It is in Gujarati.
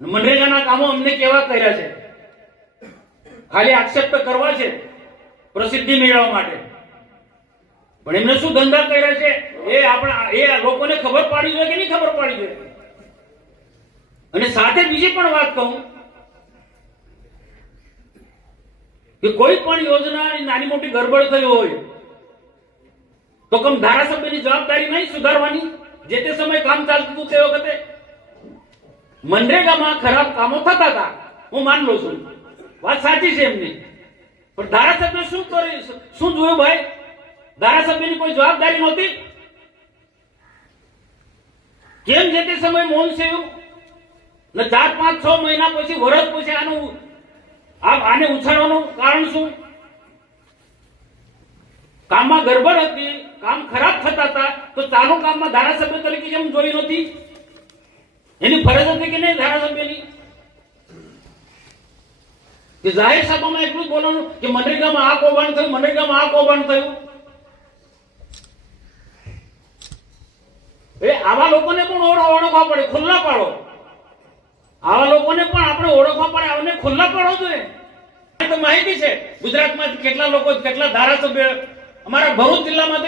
મનરેગાના કામો અમને કેવા કર્યા છે? ખાલી આક્ષેપ તો કરવા છે પ્રસિદ્ધિ મેળવવા માટે, પણ એમને શું ધંધા કર્યા છે એ લોકોને ખબર પાડી જોઈએ કે નહીં ખબર પાડી જોઈએ? અને સાથે બીજી પણ વાત કહું કે કોઈ પણ યોજનાની નાની મોટી ગરબડ થઈ હોય તો કમ ધારાસભ્યની જવાબદારી નહીં સુધારવાની? જે તે સમય કામ ચાલતું હતું તે વખતે મનરેગામાં ખરાબ કામો થતા હતા, હું માન લઉં છું, વાત સાચી છે એમની, પણ ધારાસભ્ય શું કરે, શું જોયું ભાઈ? ધારાસભ્યની કોઈ જવાબદારી નહોતી? કેમ જે તે સમય મૌન સેવ્યું ને 4, 5, 6 મહિના પછી વર્ષ પછી આને ઉછાળવાનું કારણ શું? કામમાં ગરબડ હતી, કામ ખરાબ થતા હતા, તો ચાલુ કામમાં ધારાસભ્ય તરીકે કેમ જોઈ નહોતી? એની ફરજ હતી કે નહીં ધારાસભ્યની કે જાહેર સભામાં એટલું જ બોલવાનું કે મનરેગામાં આ કૌભાંડ થયું, મનરેગામાં આ કૌભાંડ થયું? આવા લોકોને પણ ઓળખવા પડે, ખુલ્લા પાડો. આવા લોકોને પણ આપણે ઓળખવા પડે, આવને ખુલ્લા પાડો જોઈએ. તો માહિતી છે ગુજરાતમાં કેટલા લોકો, કેટલા ધારાસભ્ય અમારા ભરૂચ જિલ્લામાં